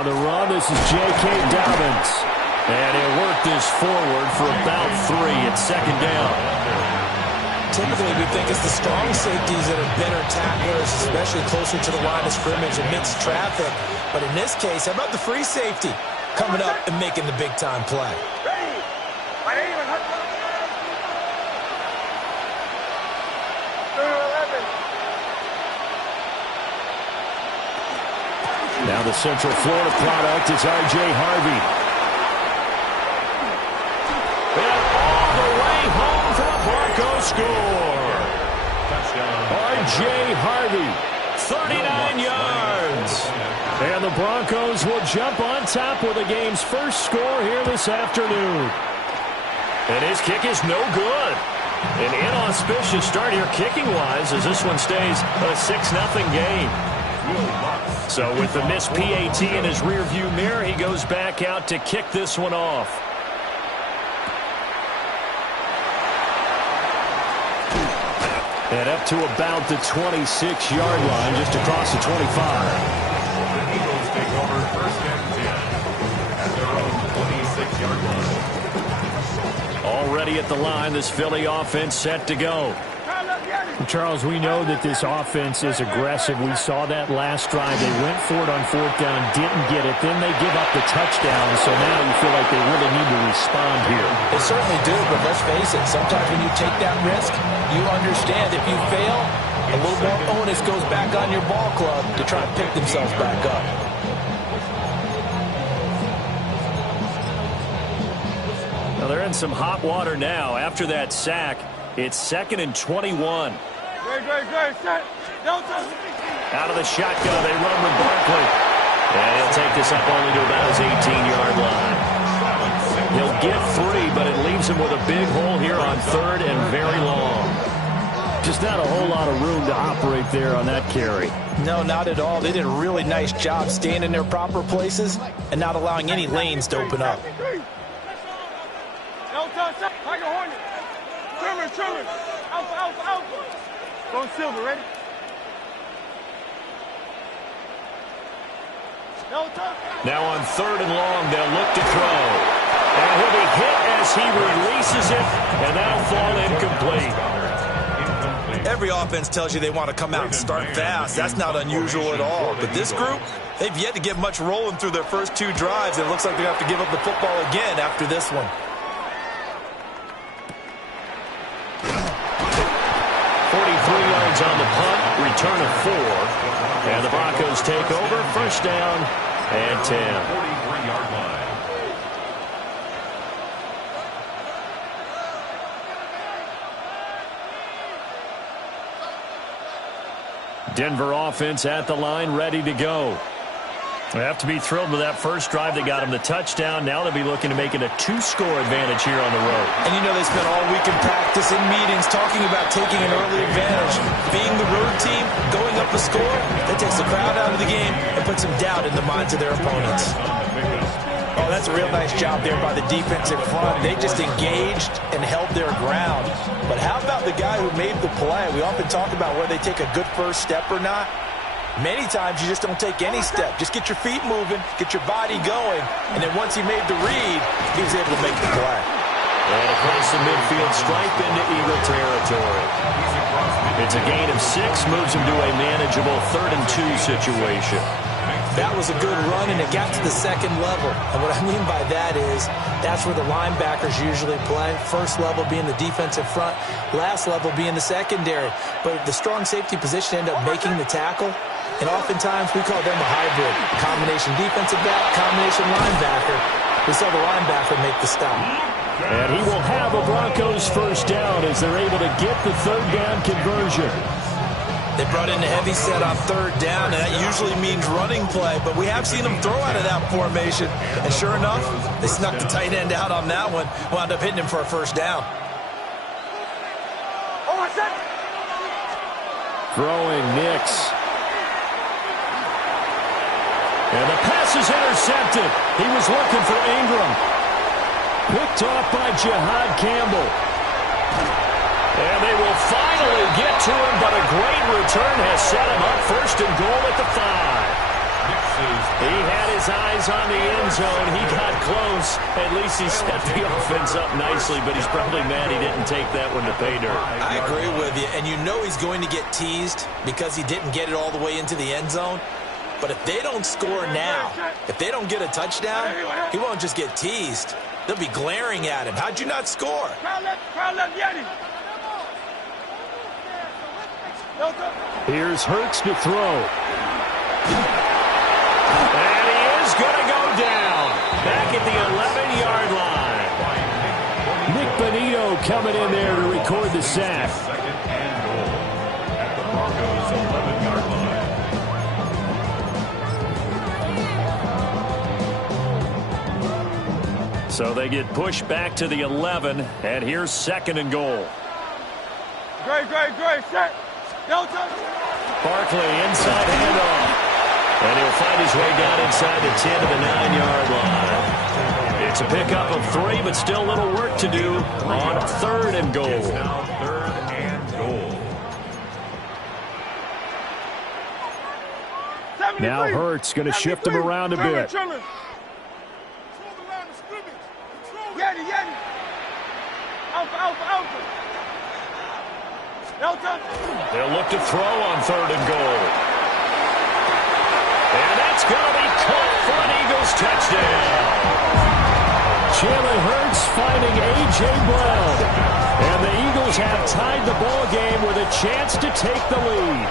On the run, this is J.K. Dobbins. And he'll work this forward for about 3 at second down. Typically, we think it's the strong safeties that are better tacklers, especially closer to the line of scrimmage amidst traffic. But in this case, how about the free safety coming up and making the big-time play? Now the Central Florida product is R.J. Harvey. And all the way home for a Broncos score. R.J. Harvey, 39 yards. And the Broncos will jump on top with the game's first score here this afternoon. And his kick is no good. An inauspicious start here kicking-wise as this one stays a 6-0 game. So with the missed PAT in his rearview mirror, he goes back out to kick this one off. And up to about the 26-yard line, just across the 25. The Eagles take over 1st and 10 at their own 26-yard line. Already at the line, this Philly offense set to go. Charles, we know that this offense is aggressive. We saw that last drive. They went for it on 4th down, didn't get it. Then they give up the touchdown, so now you feel like they really need to respond here. They certainly do, but let's face it, sometimes when you take that risk, you understand if you fail, a little more onus goes back on your ball club to try to pick themselves back up. Well, they're in some hot water now. After that sack, it's 2nd and 21. Out of the shotgun, they run with Barkley. And he'll take this up only to about his 18-yard line. He'll get 3, but it leaves him with a big hole here on 3rd and very long. Just not a whole lot of room to operate there on that carry. No, not at all. They did a really nice job staying in their proper places and not allowing any lanes to open up. Trimmer. Alpha. Go Silver, ready? Now on 3rd and long, they'll look to throw. And he'll be hit as he releases it, and that'll fall incomplete. Every offense tells you they want to come out and start fast. That's not unusual at all. But this group, they've yet to get much rolling through their first 2 drives. It looks like they have to give up the football again after this one. 43 yards on the punt, return of 4. And the Broncos take over, 1st down and 10. 43-yard line. Denver offense at the line, ready to go. They have to be thrilled with that first drive. They got him the touchdown. Now they'll be looking to make it a 2-score advantage here on the road. And you know they spent all week in practice and meetings talking about taking an early advantage. Being the road team, going up a score, that takes the crowd out of the game and puts some doubt in the minds of their opponents. Oh, that's a real nice job there by the defensive front. They just engaged and held their ground. But how about the guy who made the play? We often talk about whether they take a good first step or not. Many times you just don't take any step. Just get your feet moving, get your body going, and then once he made the read, he was able to make the play. And across the midfield stripe into Eagle territory. It's a gain of 6, moves him to a manageable 3rd and 2 situation. That was a good run, and it got to the 2nd level. And what I mean by that is that's where the linebackers usually play. First level being the defensive front, last level being the secondary. But the strong safety position ended up making the tackle. And oftentimes we call them a hybrid. Combination defensive back, combination linebacker. We saw the linebacker make the stop. And he will have a Broncos 1st down as they're able to get the 3rd down conversion. They brought in the heavy set on 3rd down, and that usually means running play. But we have seen them throw out of that formation. And sure enough, they snuck the tight end out on that one. Wound up hitting him for a 1st down. Throwing Nix. And the pass is intercepted. He was looking for Ingram. Picked off by Jihad Campbell. And they will finally get to him, but a great return has set him up 1st and goal at the 5. Nix is He had his eyes on the end zone. He got close. At least he set the offense up nicely, but he's probably mad he didn't take that one to pay dirt. I agree with you, and you know he's going to get teased because he didn't get it all the way into the end zone. But if they don't score now, if they don't get a touchdown, he won't just get teased. They'll be glaring at him. How'd you not score? Here's Hurts to throw. And he is going to go down. Back at the 11-yard line. Nick Benito coming in there to record the sack. Second and goal at the Broncos' 11-yard line. So they get pushed back to the 11, and here's second and goal. Great, set. Barkley inside handoff. And he'll find his way down inside the 10 to the 9-yard line. It's a pickup of 3, but still a little work to do on third and goal. It's now third and goal. Now Hurts going to shift him around a bit. They'll look to throw on third and goal. And that's going to be caught for an Eagles touchdown. Jalen Hurts finding A.J. Brown. And the Eagles have tied the ball game with a chance to take the lead.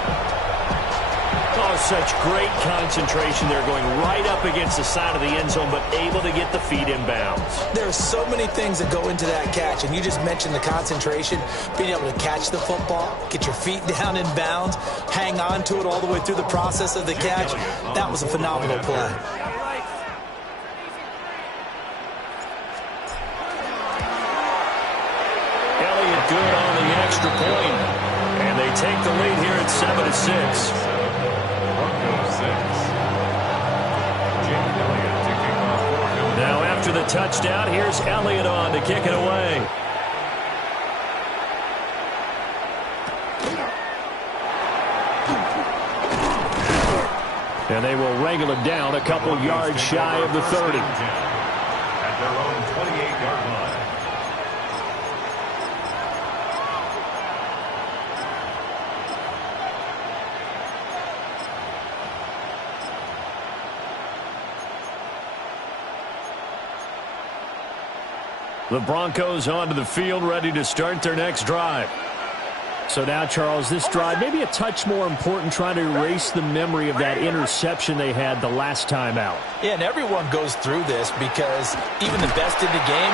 Oh, such great concentration there, going right up against the side of the end zone, but able to get the feet in bounds. There are so many things that go into that catch, and you just mentioned the concentration, being able to catch the football, get your feet down in bounds, hang on to it all the way through the process of the catch. That was a phenomenal play. Elliott good on the extra point, and they take the lead here at 7-6. Now after the touchdown, here's Elliott on to kick it away. And they will wrangle it down a couple yards shy of the 30. At their own 28-yard line. The Broncos onto the field, ready to start their next drive. So now, Charles, this drive maybe a touch more important, trying to erase the memory of that interception they had the last time out. Yeah, and everyone goes through this because even the best in the game,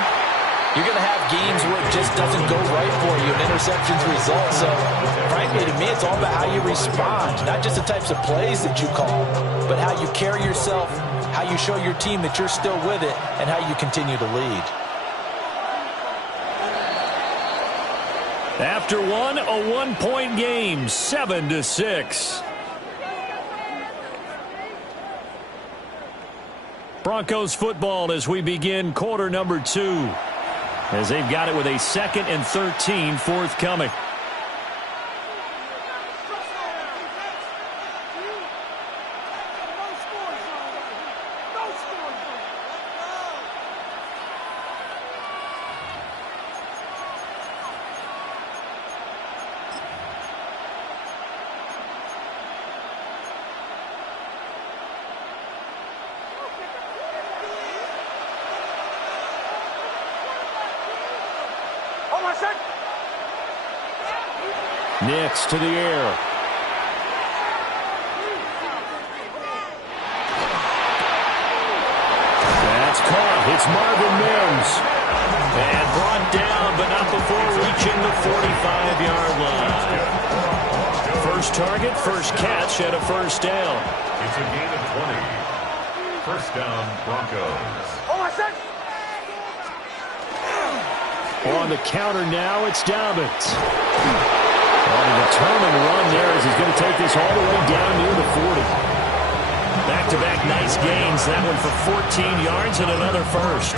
you're going to have games where it just doesn't go right for you, and interceptions result. So, frankly, to me, it's all about how you respond, not just the types of plays that you call, but how you carry yourself, how you show your team that you're still with it, and how you continue to lead. After one, a one-point game, 7-6. Broncos football as we begin quarter number 2. As they've got it with a 2nd and 13 forthcoming. Nix to the air. That's caught. It's Marvin Mims. And brought down, but not before reaching the 45-yard line. First target, first catch, and a first down. It's a gain of 20. First down, Broncos. On the counter now, it's Dobbins. On a determined run there as he's going to take this all the way down near the 40. Back-to-back nice gains. That one for 14 yards and another first.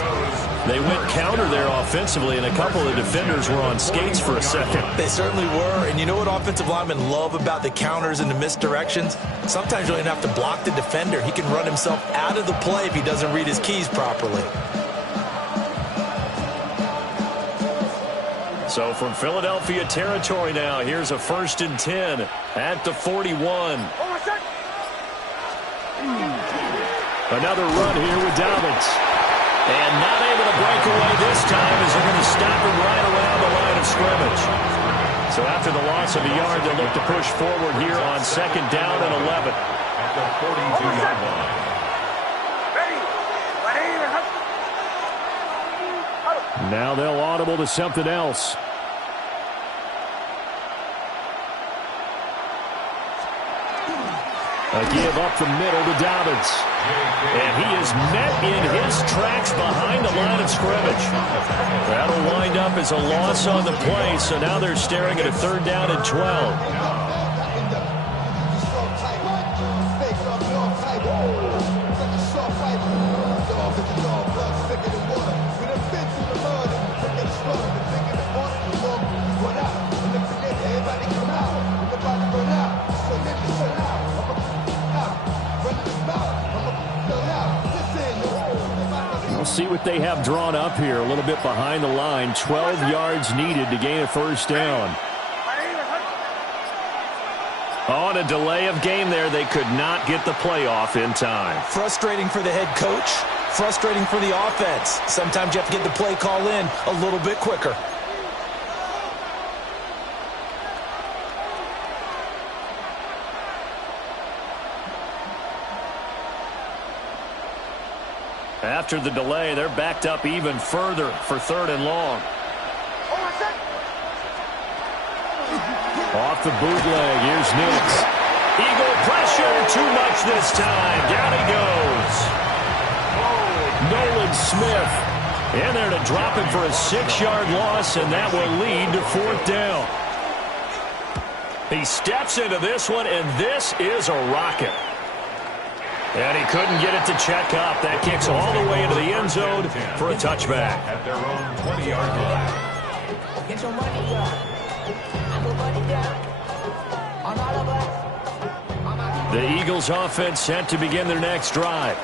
They went counter there offensively, and a couple of defenders were on skates for a second. They certainly were, and you know what offensive linemen love about the counters and the misdirections? Sometimes you don't even have to block the defender. He can run himself out of the play if he doesn't read his keys properly. So from Philadelphia territory now, here's a 1st and 10 at the 41. Another run here with Dobbins. And not able to break away this time as they're going to stop him right around the line of scrimmage. So after the loss of a yard, they'll look to push forward here on 2nd down and 11. At the 42-yard line. Now they'll audible to something else. A give up the middle to Dobbins. And he is met in his tracks behind the line of scrimmage. That'll wind up as a loss on the play, so now they're staring at a 3rd down and 12. See what they have drawn up here. A little bit behind the line. 12 yards needed to gain a 1st down. On a delay of game there, they could not get the play off in time. Frustrating for the head coach. Frustrating for the offense. Sometimes you have to get the play call in a little bit quicker. After the delay, they're backed up even further for 3rd and long. Off the bootleg, here's Nix. Eagle pressure, too much this time. Down he goes. Nolan Smith in there to drop him for a 6-yard loss, and that will lead to 4th down. He steps into this one, and this is a rocket. And he couldn't get it to check up. That kicks all the way into the end zone for a touchback. At their own 20-yard line. Get your money up. I put money down on all of us. The Eagles offense set to begin their next drive.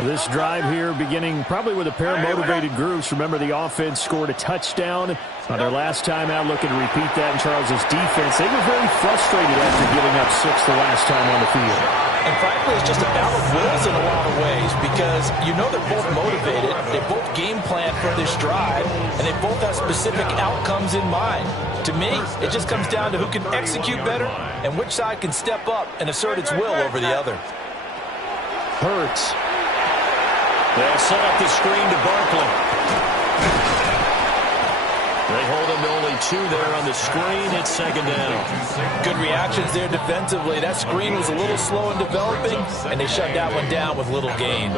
This drive here beginning probably with a pair of motivated groups. Remember, the offense scored a touchdown on their last time out. Looking to repeat that in Charles's defense. They were very frustrated after giving up 6 the last time on the field. And frankly, it's just a battle of wills in a lot of ways because you know they're both motivated, they both game plan for this drive, and they both have specific outcomes in mind. To me, it just comes down to who can execute better and which side can step up and assert its will over the other. Hurts. They'll set up the screen to Barkley. They hold him to only 2 there on the screen. It's 2nd down. Good reactions there defensively. That screen was a little slow in developing, and they shut that one down with little gain.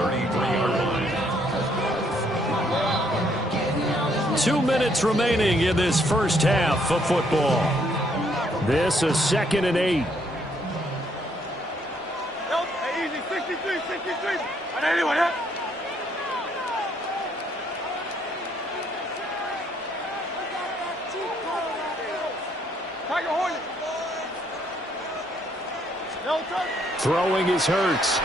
2 minutes remaining in this first half of football. This is 2nd and 8. Easy, 63, 63. And anyone else? Throwing is Hurts. Oh,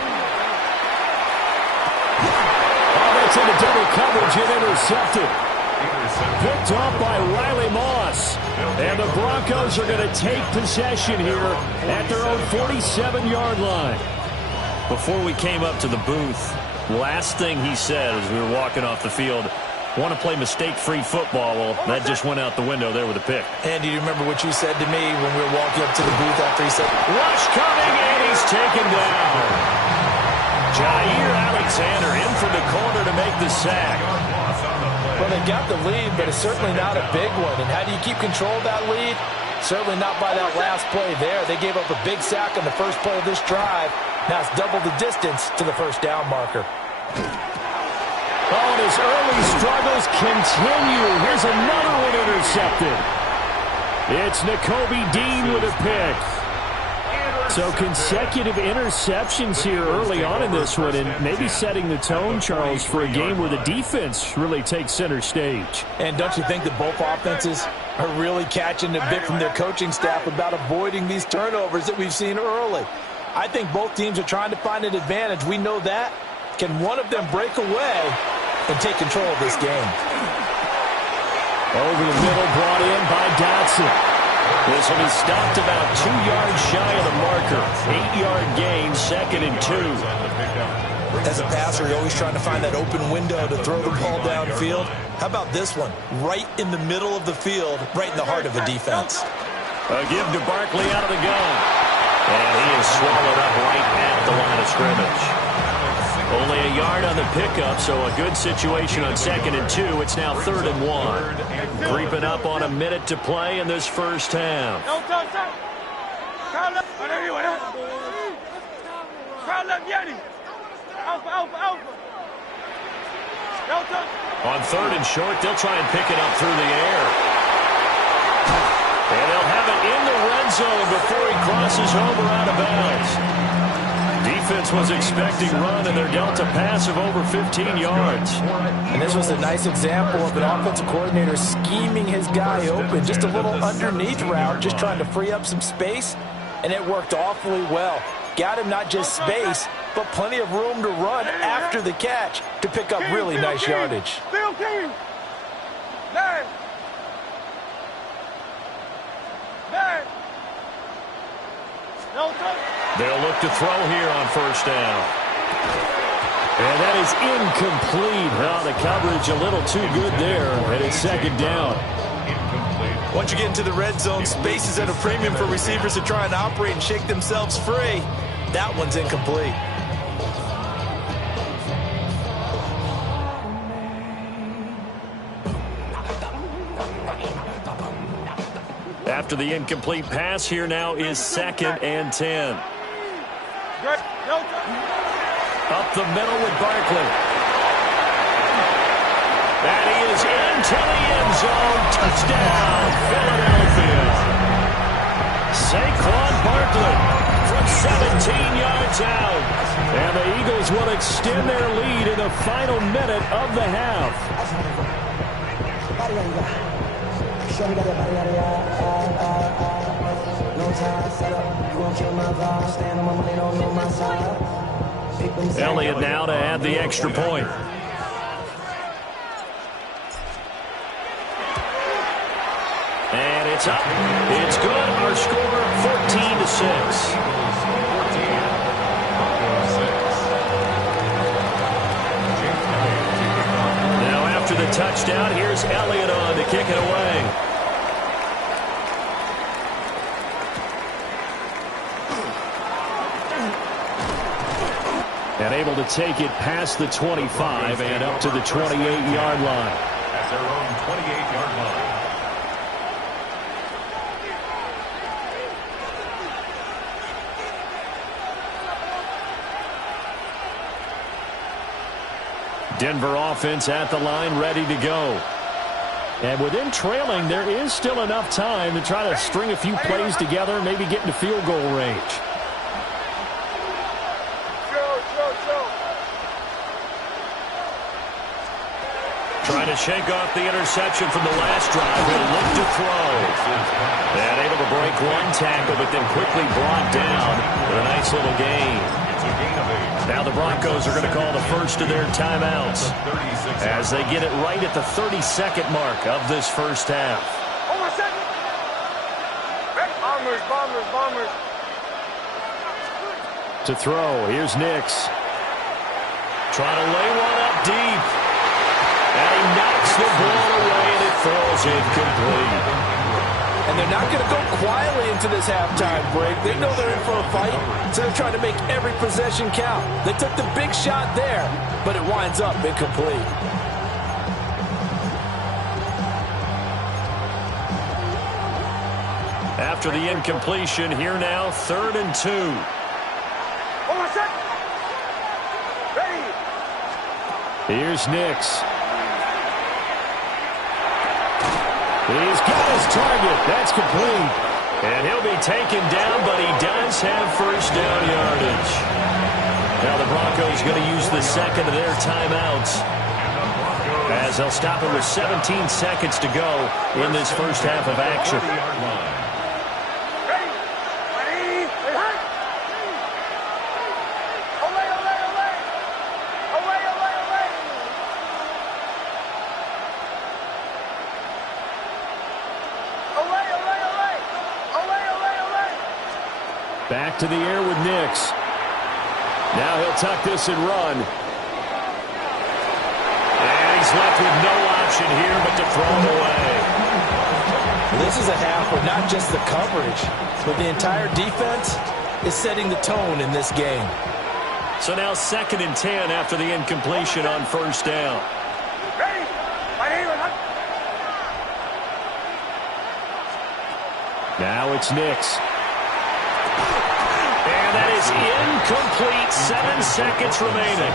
that's into double coverage and intercepted. Picked off by Riley Moss. And the Broncos are going to take possession here at their own 47-yard line. Before we came up to the booth, last thing he said as we were walking off the field, want to play mistake-free football. Well, that just went out the window there with a pick. And do you remember what you said to me when we were walking up to the booth after he said, rush coming, and he's taken down. Jair Alexander in from the corner to make the sack. Well, they got the lead, but it's certainly not a big one. And how do you keep control of that lead? Certainly not by that last play there. They gave up a big sack on the first play of this drive. Now it's double the distance to the 1st down marker. Oh, and his early struggles continue. Here's another one intercepted. It's Nakobe Dean with a pick. So consecutive interceptions here early on in this one, and maybe setting the tone, Charles, for a game where the defense really takes center stage. And don't you think that both offenses are really catching a bit from their coaching staff about avoiding these turnovers that we've seen early? I think both teams are trying to find an advantage. We know that. Can one of them break away and take control of this game? Over the middle, brought in by Dotson. This will be stopped about 2 yards shy of the marker. 8-yard gain, 2nd and 2. As a passer, you're always trying to find that open window to throw the ball downfield. How about this one? Right in the middle of the field, right in the heart of the defense. A give to Barkley out of the gun. And he is swallowed up right at the line of scrimmage. Only a yard on the pickup, so a good situation on 2nd and 2. It's now 3rd and 1. Creeping up on a minute to play in this first half. On 3rd and short, they'll try and pick it up through the air. And they'll have it in the red zone before he crosses over out of bounds. Defense was expecting run, and they're dealt a pass of over 15 yards. And this was a nice example of an offensive coordinator scheming his guy open. Just a little underneath route, just trying to free up some space, and it worked awfully well. Got him not just space, but plenty of room to run after the catch to pick up really nice yardage. They'll look to throw here on 1st down. And that is incomplete. Well, the coverage a little too good there, and it's 2nd down. Once you get into the red zone, space is at a premium for receivers to try and operate and shake themselves free. That one's incomplete. After the incomplete pass, here now is 2nd and 10. Up the middle with Barkley. And he is into the end zone. Touchdown, Philadelphia. Saquon Barkley from 17 yards out. And the Eagles will extend their lead in the final minute of the half. Elliott now to add the extra point. And it's up. It's good. Our score, 14-6. Now after the touchdown, here's Elliott on to kick it away. And able to take it past the 25 and up to the 28-yard line. At their own 28-yard line. Denver offense at the line, ready to go. And with them trailing, there is still enough time to try to string a few plays together, maybe get into field goal range. Trying to shake off the interception from the last drive. He'll look to throw. And able to break one tackle, but then quickly brought down with a nice little gain. Now the Broncos are going to call the first of their timeouts as they get it right at the 32nd mark of this first half. Bombers. To throw, here's Nix. Trying to lay one up deep. And he knocks the ball away, and it falls incomplete. And they're not going to go quietly into this halftime break. They know they're in for a fight, so they're trying to make every possession count. They took the big shot there, but it winds up incomplete. After the incompletion, here now, 3rd and 2. Here's Nix. He's got his target. That's complete. And he'll be taken down, but he does have first down yardage. Now the Broncos going to use the second of their timeouts, as they'll stop it with 17 seconds to go in this first half of action. Back to the air with Nix. Now he'll tuck this and run. And he's left with no option here but to throw it away. This is a half where not just the coverage, but the entire defense is setting the tone in this game. So now 2nd and 10 after the incompletion on first down. Now it's Nix. And that is incomplete. 7 seconds remaining.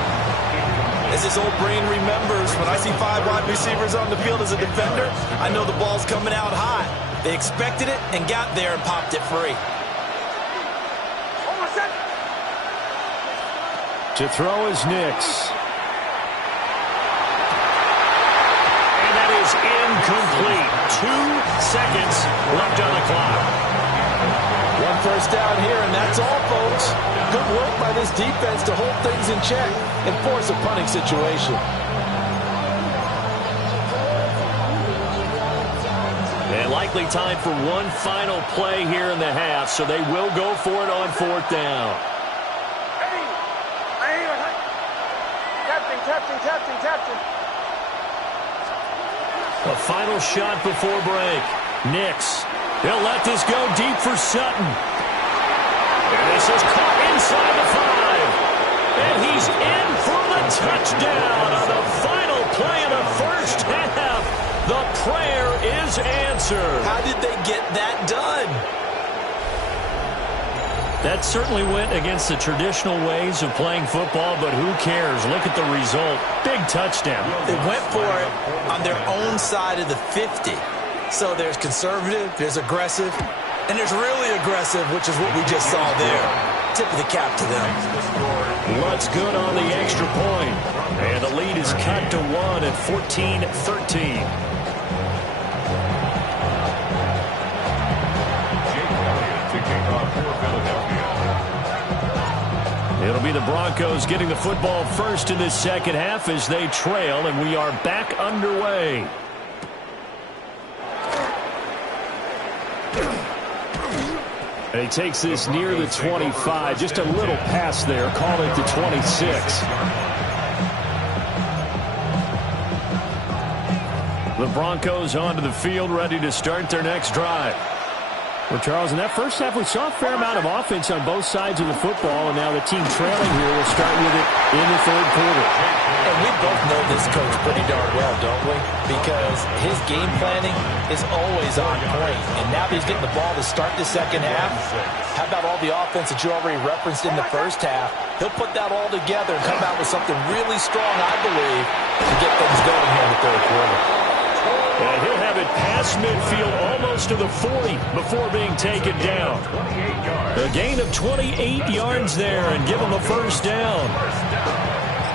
As his old brain remembers, when I see 5 wide receivers on the field as a defender, I know the ball's coming out high. They expected it and got there and popped it free. To throw is Nix. And that is incomplete. 2 seconds left on the clock. 1 first down here, and that's all, folks. Good work by this defense to hold things in check and force a punting situation. And likely time for one final play here in the half, so they will go for it on 4th down. Captain. A final shot before break. Nix. They'll let this go deep for Sutton. And this is caught inside the 5. And he's in for the touchdown on the final play of the first half. The prayer is answered. How did they get that done? That certainly went against the traditional ways of playing football, but who cares? Look at the result. Big touchdown. They went for it on their own side of the 50. So there's conservative, there's aggressive, and there's really aggressive, which is what we just saw there. Tip of the cap to them. What's good on the extra point? And the lead is cut to 1 at 14-13. It'll be the Broncos getting the football first in this second half as they trail, and we are back underway. And he takes this near the 25. Just a little pass there. Call it the 26. The Broncos onto the field, ready to start their next drive. Well, Charles, in that first half, we saw a fair amount of offense on both sides of the football, and now the team trailing here will start with it in the 3rd quarter. And we both know this coach pretty darn well, don't we? Because his game planning is always on point. And now that he's getting the ball to start the second half, how about all the offense that you already referenced in the first half? He'll put that all together and come out with something really strong, I believe, to get things going here in the 3rd quarter. And he'll have it past midfield almost to the 40 before being taken down. A gain of 28 yards there and give him a first down.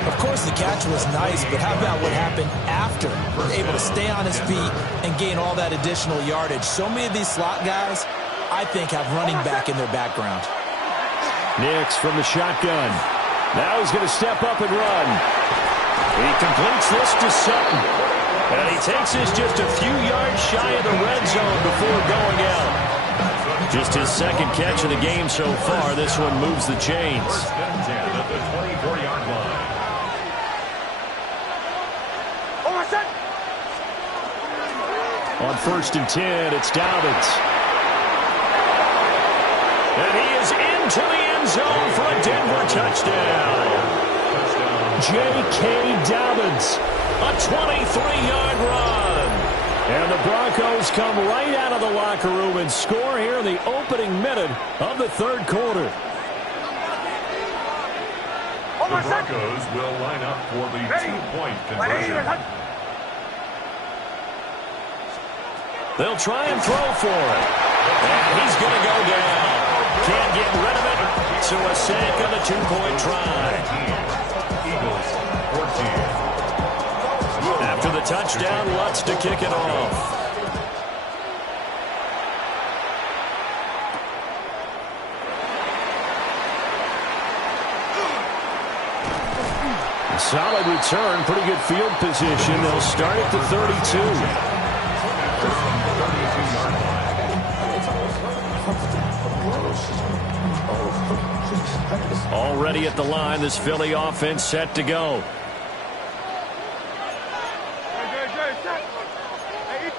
Of course, the catch was nice, but how about what happened after? Able to stay on his feet and gain all that additional yardage. So many of these slot guys, I think, have running back in their background. Nix from the shotgun. Now he's going to step up and run. He completes this to Sutton. And he takes this just a few yards shy of the red zone before going out. Just his 2nd catch of the game so far. This one moves the chains. At the 24-yard line. On 1st and 10, it's Dobbins. And he is into the end zone for a Denver touchdown. J.K. Dobbins. A 23-yard run. And the Broncos come right out of the locker room and score here in the opening minute of the 3rd quarter. The Broncos will line up for the 2-point conversion. They'll try and throw for it. And he's going to go down. Can't get rid of it. So a sack on the two-point try. Eagles, 14. After the touchdown, Lutz to kick it off. Solid return, pretty good field position. They'll start at the 32. Already at the line, this Philly offense set to go.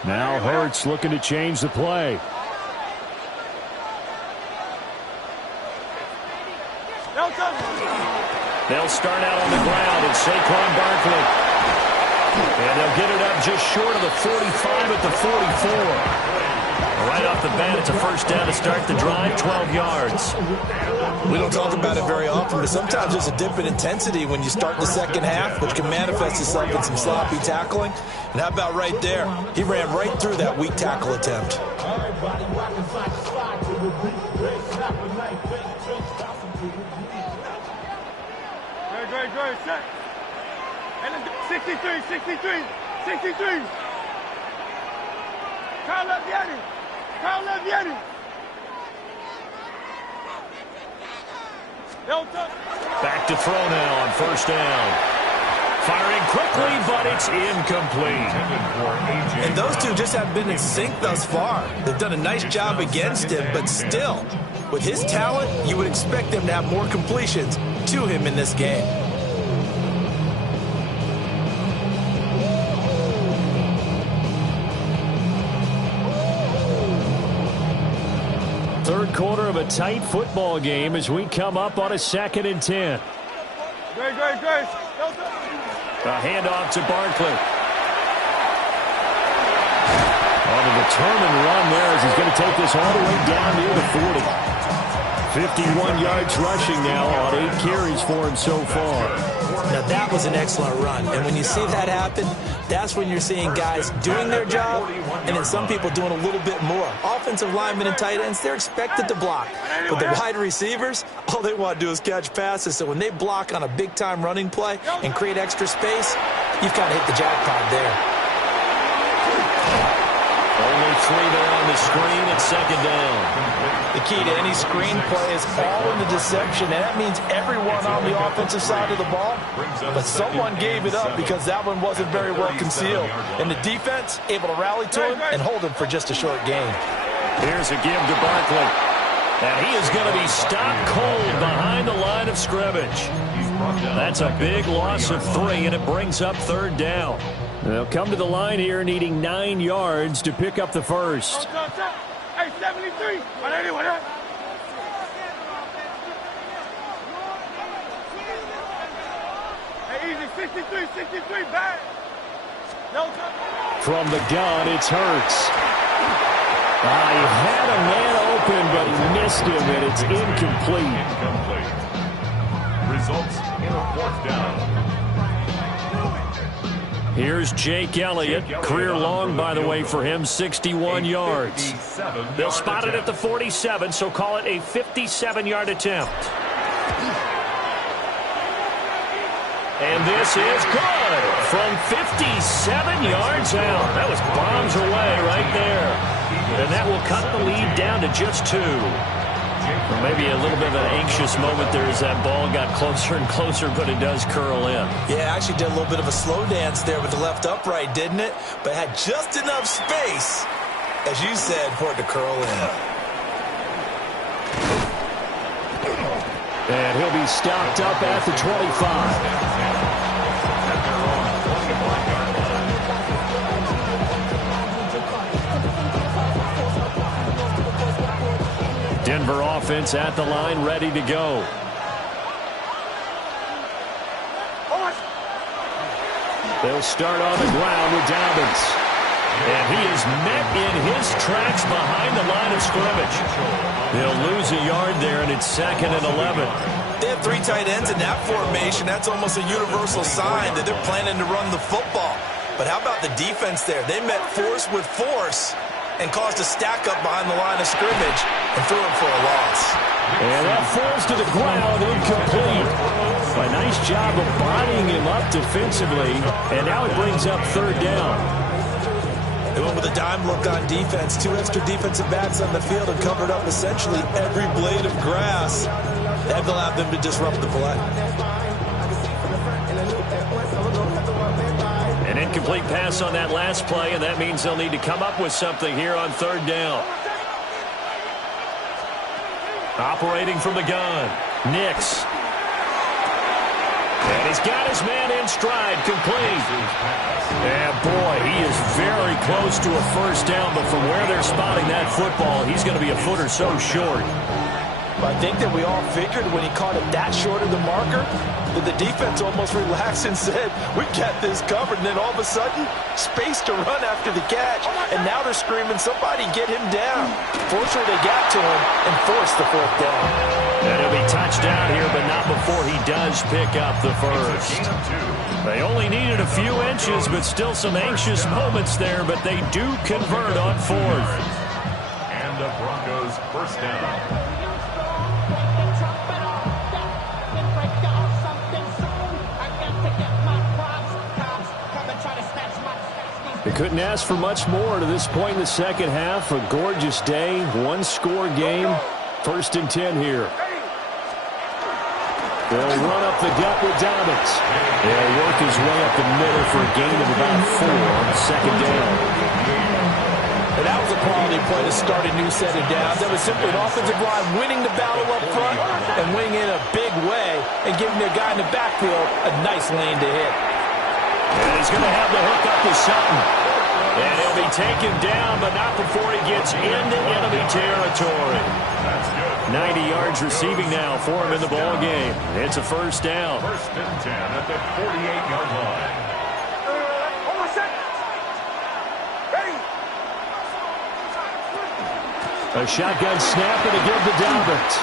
Now Hurts looking to change the play. They'll start out on the ground, and Saquon Barkley. And they'll get it up just short of the 45 at the 44. Right off the bat, it's a first down to start the drive, 12 yards. We don't talk about it very often, but sometimes there's a dip in intensity when you start the second half, which can manifest itself in some sloppy tackling. And how about right there? He ran right through that weak tackle attempt. Great, set. And 63. Carl Leviani. Back to throw now on first down. Firing quickly, but it's incomplete. And those two just have been in sync thus far. They've done a nice job against him, but still, with his talent, you would expect them to have more completions to him in this game. Third quarter of a tight football game as we come up on a 2nd and 10. Great. A handoff to Barkley. On a determined run there as he's going to take this all the way down near the 40. 51 yards rushing now on 8 carries for him so far. Now, that was an excellent run. And when you see that happen, that's when you're seeing guys doing their job and then some people doing a little bit more. Offensive linemen and tight ends, they're expected to block. But the wide receivers, all they want to do is catch passes. So when they block on a big-time running play and create extra space, you've kind of hit the jackpot there. Only 3 there on the screen at 2nd down. The key to any screen play is all in the deception, and that means everyone on the offensive side of the ball. But someone gave it up because that one wasn't very well concealed. And the defense able to rally to him and hold him for just a short gain. Here's a give to Barkley. And he is going to be stopped cold behind the line of scrimmage. That's a big loss of 3, and it brings up 3rd down. They'll come to the line here needing 9 yards to pick up the first. Hey, 73. Hey, easy. 63, back. From the gun, it's Hurts. He had a man open, but he missed him, and it's incomplete. Results in a 4th down. Here's Jake Elliott. Career long, by the way, for him, 61 yards. They'll spot it at the 47, so call it a 57-yard attempt. And this is good from 57 yards out. That was bombs away right there. And that will cut the lead down to just 2. Or maybe a little bit of an anxious moment there as that ball got closer and closer, but it does curl in. Yeah, actually did a little bit of a slow dance there with the left upright, didn't it? But had just enough space, as you said, for it to curl in. And he'll be stopped up at the 25. Denver offense at the line, ready to go. They'll start on the ground with Dobbins. And he is met in his tracks behind the line of scrimmage. They'll lose a yard there, and it's 2nd and 11. They have 3 tight ends in that formation. That's almost a universal sign that they're planning to run the football. But how about the defense there? They met force with force, and caused a stack up behind the line of scrimmage and threw him for a loss. And that falls to the ground, incomplete. A nice job of bodying him up defensively, and now it brings up third down. They went with a dime look on defense. 2 extra defensive backs on the field and covered up essentially every blade of grass. That allowed them to disrupt the play. An incomplete pass on that last play, and that means they'll need to come up with something here on third down. Operating from the gun, Nix. And he's got his man in stride, complete. And boy, he is very close to a first down, but from where they're spotting that football, he's going to be a foot or so short. I think that we all figured when he caught it that short of the marker that the defense almost relaxed and said, we got this covered. And then all of a sudden, space to run after the catch. And now they're screaming, somebody get him down. Fortunately, they got to him and forced the fourth down. And he'll be touchdown here, but not before he does pick up the first. They only needed a few inches, but still some anxious moments there, but they do convert on fourth. And the Broncos first down. They couldn't ask for much more to this point in the second half. A gorgeous day, one-score game. 1st and 10 here. They'll run up the gut with Dobbins. They'll work his way up the middle for a gain of about 4 on the second down. And that was a quality play to start a new set of downs. That was simply an offensive line winning the battle up front and winning in a big way and giving their guy in the backfield a nice lane to hit. And he's going to have the hook up to Sutton. And he'll be taken down, but not before he gets into enemy territory. 90 yards receiving now for him in the ball game. It's a first down. 1st and 10 at the 48-yard line. A shotgun snap and a give to Dobbins.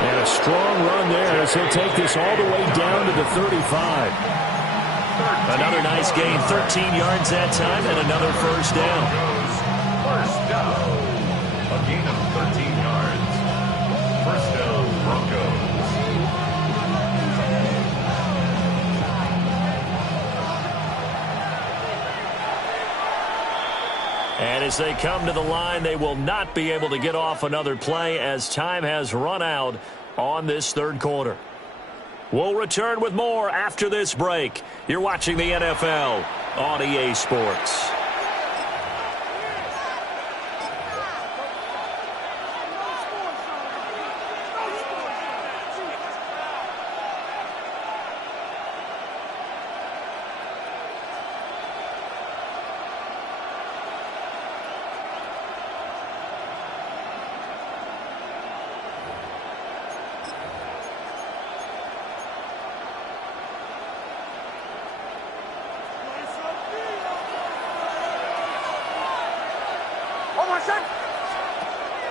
And a strong run there as he'll take this all the way down to the 35. Another nice gain, 13 yards that time, and another first down. First down. A gain of 13 yards. First down, Broncos. And as they come to the line, they will not be able to get off another play as time has run out on this third quarter. We'll return with more after this break. You're watching the NFL on EA Sports.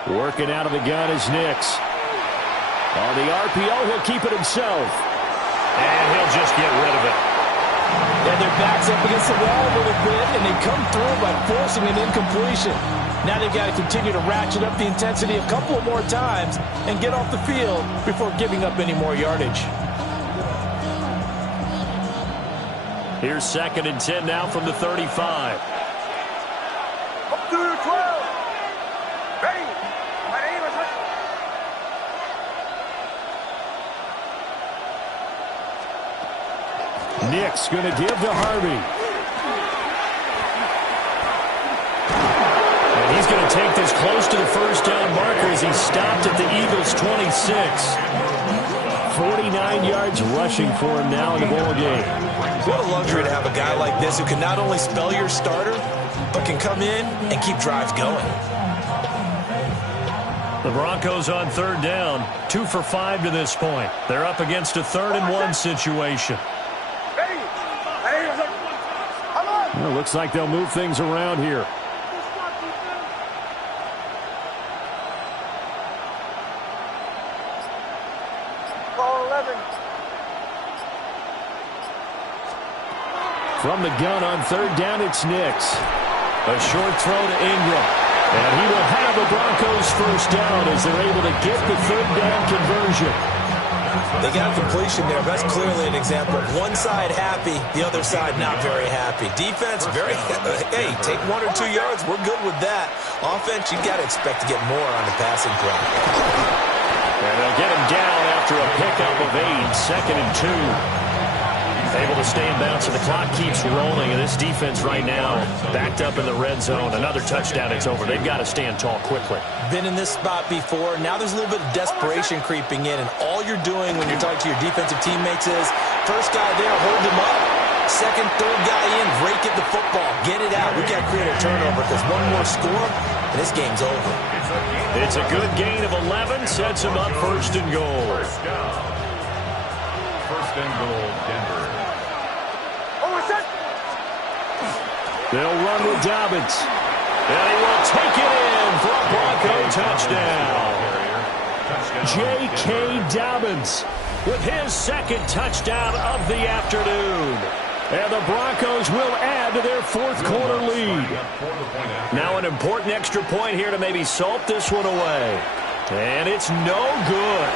Working out of the gun is Nix. On the RPO, he'll keep it himself. And he'll just get rid of it. And their back's up against the wall a little bit, and they come through by forcing an incompletion. Now they've got to continue to ratchet up the intensity a couple of more times and get off the field before giving up any more yardage. Here's 2nd and 10 now from the 35. Up to the 12. Ready. Nix going to give to Harvey. And he's going to take this close to the first down marker as he stopped at the Eagles' 26. 49 yards rushing for him now in the ball game. What a luxury to have a guy like this who can not only spell your starter, but can come in and keep drives going. The Broncos on third down, 2 for 5 to this point. They're up against a 3rd and 1 situation. Well, it looks like they'll move things around here. From the gun on third down, it's Nix. A short throw to Ingram. And he will have the Broncos first down as they're able to get the third down conversion. They got completion there. That's clearly an example of one side happy, the other side not very happy. Defense, very, hey, take 1 or 2 yards. We're good with that. Offense, you got to expect to get more on the passing play. And they'll get him down after a pickup of 8, 2nd and 2. Able to stay in bounds, and the clock keeps rolling. And this defense right now backed up in the red zone. Another touchdown, it's over. They've got to stand tall quickly. Been in this spot before. Now there's a little bit of desperation creeping in, and all you're doing when you're talking to your defensive teammates is first guy there, hold him up. Second, third guy in, rake at the football. Get it out. We've got to create a turnover because one more score, and this game's over. It's a good gain of 11. Sets him up first and goal. First and goal, Denver. They'll run with Dobbins. And he will take it in for a Bronco touchdown. J.K. Dobbins with his second touchdown of the afternoon. And the Broncos will add to their fourth quarter lead. Now an important extra point here to maybe salt this one away. And it's no good.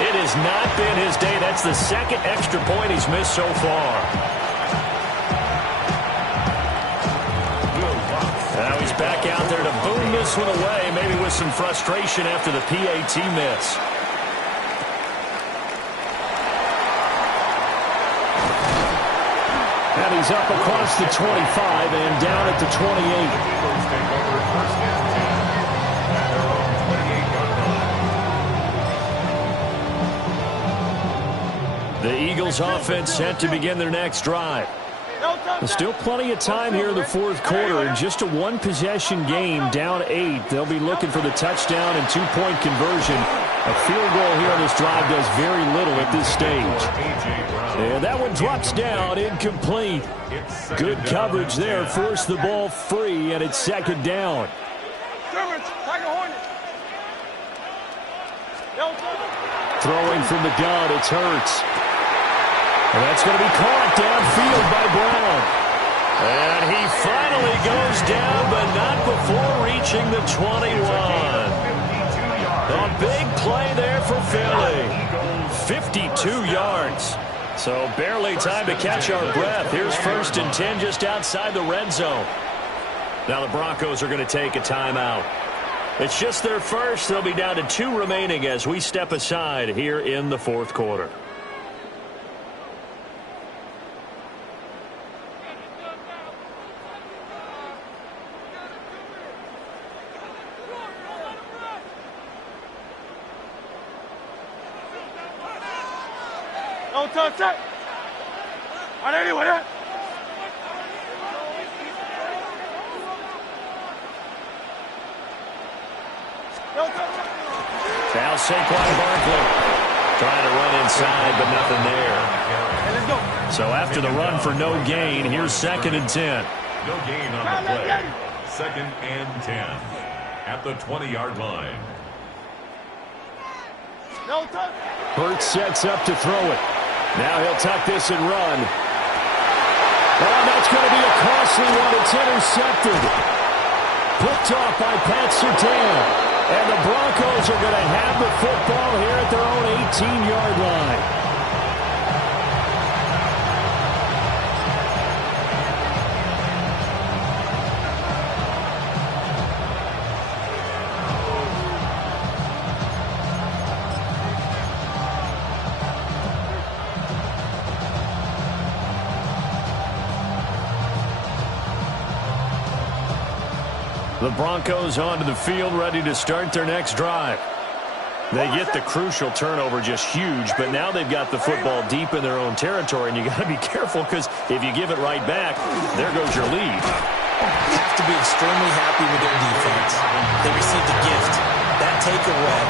It has not been his day. That's the second extra point he's missed so far. Now he's back out there to boom this one away, maybe with some frustration after the PAT miss. And he's up across the 25 and down at the 28. The Eagles offense set to begin their next drive. There's still plenty of time here in the fourth quarter. In just a one-possession game, down 8. They'll be looking for the touchdown and two-point conversion. A field goal here on this drive does very little at this stage. And that one drops down, incomplete. Good coverage there, forced the ball free, and it's second down. Throwing from the gun, it's Hurts. And that's going to be caught downfield by Brown. And he finally goes down, but not before reaching the 21. A big play there for Philly. 52 yards. So barely time to catch our breath. Here's 1st and 10 just outside the red zone. Now the Broncos are going to take a timeout. It's just their first. They'll be down to 2 remaining as we step aside here in the fourth quarter. Now Saquon Barkley trying to run inside, but nothing there. So after the run for no gain, here's 2nd and 10. No gain on the play. 2nd and 10 at the 20-yard line. Hurts sets up to throw it. Now he'll tuck this and run. Oh, that's going to be a costly one. It's intercepted. Picked off by Pat Surtain. And the Broncos are going to have the football here at their own 18-yard line. The Broncos onto the field, ready to start their next drive. They get the crucial turnover, just huge, but now they've got the football deep in their own territory, and you got to be careful because if you give it right back, there goes your lead. Have to be extremely happy with their defense. They received a gift. That takeaway,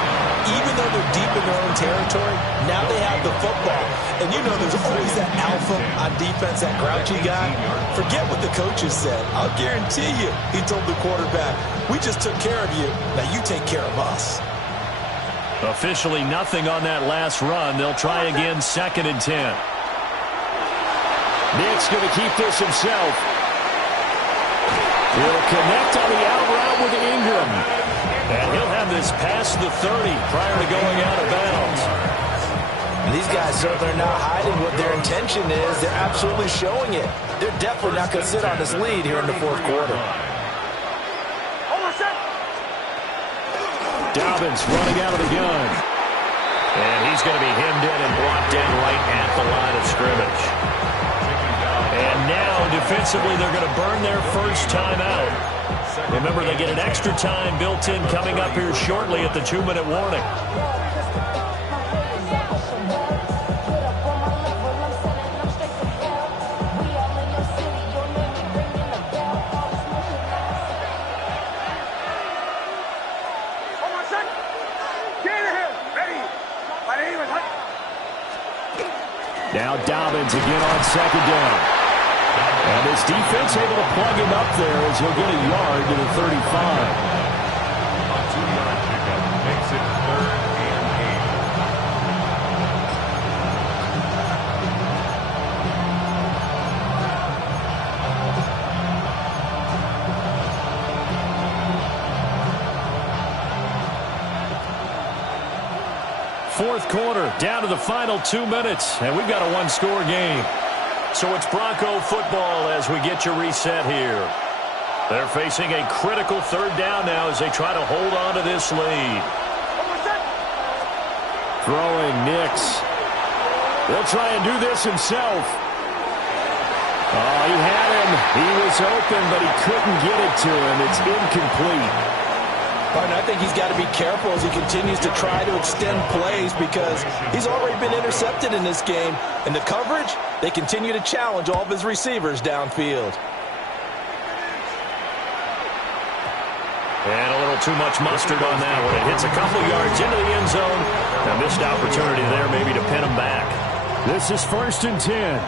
even though they're deep in their own territory, now they have the football. And you know there's always that alpha on defense, that grouchy guy. Forget what the coaches said. I'll guarantee you, he told the quarterback, we just took care of you. Now you take care of us. Officially nothing on that last run. They'll try again, 2nd and 10. Nick's going to keep this himself. He'll connect on the out route with Ingram. And he'll have this past the 30 prior to going out of bounds. And these guys certainly are not hiding what their intention is. They're absolutely showing it. They're definitely not going to sit on this lead here in the fourth quarter. Dobbins running out of the gun. And he's going to be hemmed in and brought down right at the line of scrimmage. And now, defensively, they're going to burn their first timeout. Remember, they get an extra time built in coming up here shortly at the 2-minute warning. Now Dobbins again on second down. And this defense able to plug him up there as he'll get a yard to the 35. A 2-yard pickup makes it 3rd and 8. Fourth quarter, down to the final 2 minutes, and we've got a one-score game. So it's Bronco football as we get you reset here. They're facing a critical third down now as they try to hold on to this lead. Throwing Nix. He'll try and do this himself. Oh, he had him. He was open, but he couldn't get it to him. It's incomplete. Partner, I think he's got to be careful as he continues to try to extend plays because he's already been intercepted in this game. And the coverage, they continue to challenge all of his receivers downfield. And a little too much mustard on that one. It hits a couple yards into the end zone. A missed opportunity there maybe to pin him back. This is 1st and 10.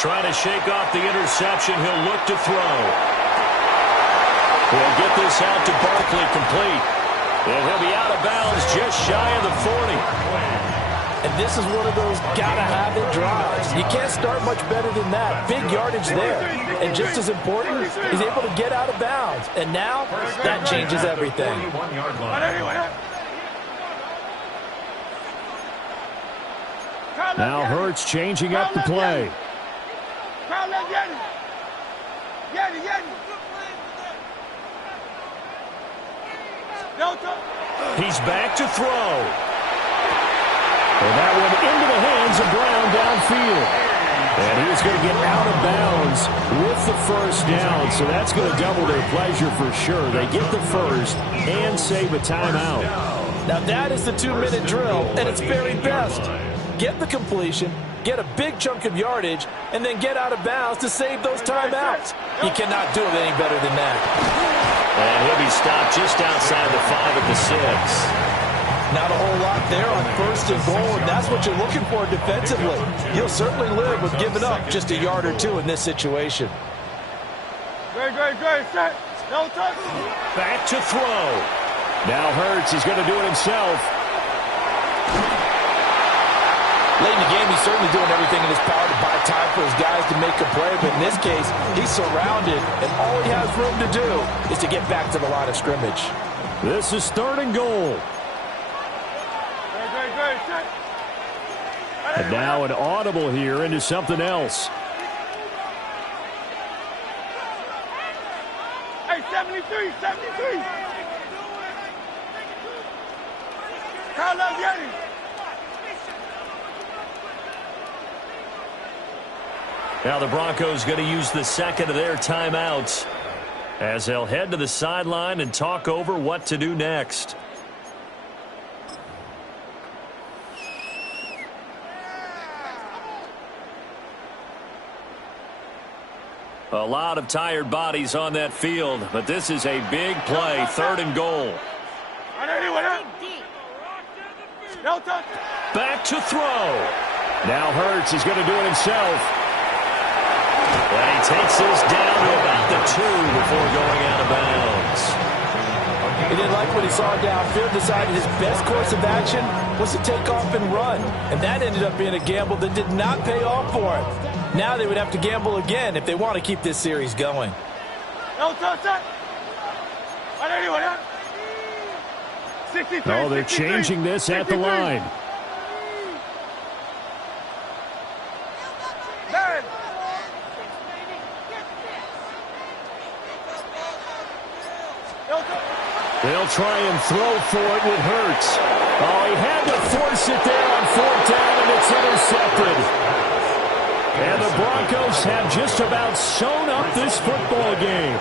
Trying to shake off the interception. He'll look to throw. He'll get this out to Barkley complete. And he'll be out of bounds just shy of the 40. And this is one of those gotta-have-it drives. You can't start much better than that. Big yardage there. And just as important, he's able to get out of bounds. And now, that changes everything. Now Hurts changing up the play. He's back to throw. And that one into the hands of Brown downfield. And he's going to get out of bounds with the first down. So that's going to double their pleasure for sure. They get the first and save a timeout. Now that is the 2-minute drill at its very best. Get the completion, get a big chunk of yardage, and then get out of bounds to save those timeouts. You cannot do it any better than that. And he'll be stopped just outside the 5 at the 6. Not a whole lot there on 1st and goal, and that's what you're looking for defensively. You'll certainly live with giving up just a yard or two in this situation. Great, set. No touch. Back to throw. Now Hurts is going to do it himself. Late in the game, he's certainly doing everything in his power to buy time for his guys to make a play. But in this case, he's surrounded, and all he has room to do is to get back to the line of scrimmage. This is 3rd and goal. And now an audible here into something else. Hey, 73. Kyle Yeti. Now the Broncos going to use the second of their timeouts as they'll head to the sideline and talk over what to do next. A lot of tired bodies on that field, but this is a big play, 3rd and goal. Back to throw. Now Hurts is going to do it himself. And he takes this down to about the 2 before going out of bounds. He didn't like what he saw downfield, decided his best course of action was to take off and run. And that ended up being a gamble that did not pay off for him. Now they would have to gamble again if they want to keep this series going. No, touch. 63, Oh, they're changing this 63. at the line. 9. They'll try and throw for it with Hurts. Oh, he had to force it there on 4th down, and it's intercepted. And the Broncos have just about sewn up this football game.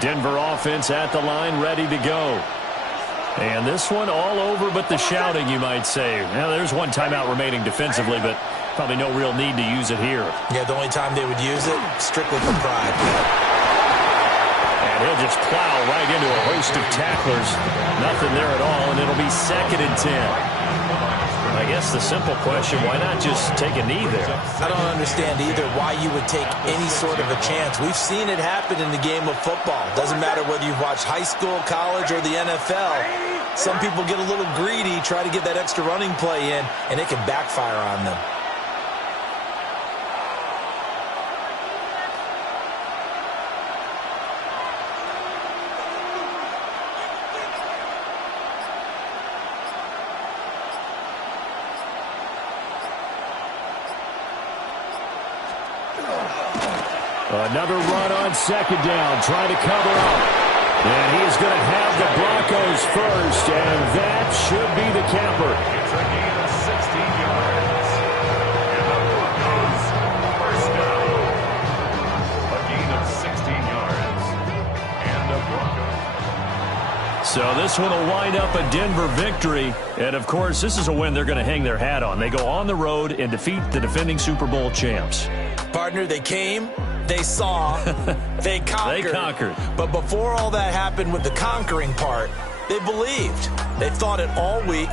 Denver offense at the line, ready to go. And this one all over but the shouting, you might say. Now, there's one timeout remaining defensively, but probably no real need to use it here. Yeah, the only time they would use it, strictly for pride. And he'll just plow right into a host of tacklers. Nothing there at all, and it'll be 2nd and 10. I guess the simple question, why not just take a knee there? I don't understand either why you would take any sort of a chance. We've seen it happen in the game of football. Doesn't matter whether you've watched high school, college, or the NFL. Some people get a little greedy, try to get that extra running play in, and it can backfire on them. Another run on 2nd down, trying to cover up. And he's going to have the Broncos first, and that should be the capper. It's a gain of 16 yards. And the Broncos first down. A gain of 16 yards. And the Broncos. So this one will wind up a Denver victory. And, of course, this is a win they're going to hang their hat on. They go on the road and defeat the defending Super Bowl champs. Partner, they came, they saw, they conquered. They conquered. But before all that happened with the conquering part, they believed. They thought it all week.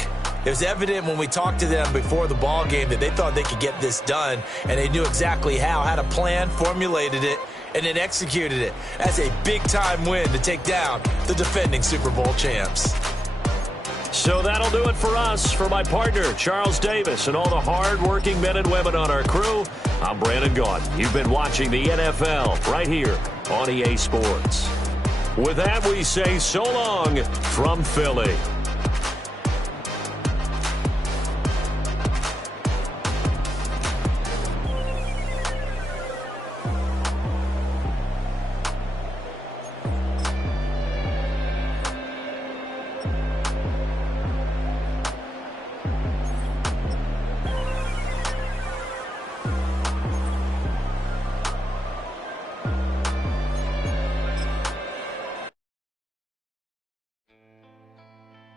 It was evident when we talked to them before the ball game that they thought they could get this done, and they knew exactly how, had a plan, formulated it, and then executed it. That's a big-time win to take down the defending Super Bowl champs. So that'll do it for us. For my partner, Charles Davis, and all the hard-working men and women on our crew, I'm Brandon Gaudin. You've been watching the NFL right here on EA Sports. With that, we say so long from Philly.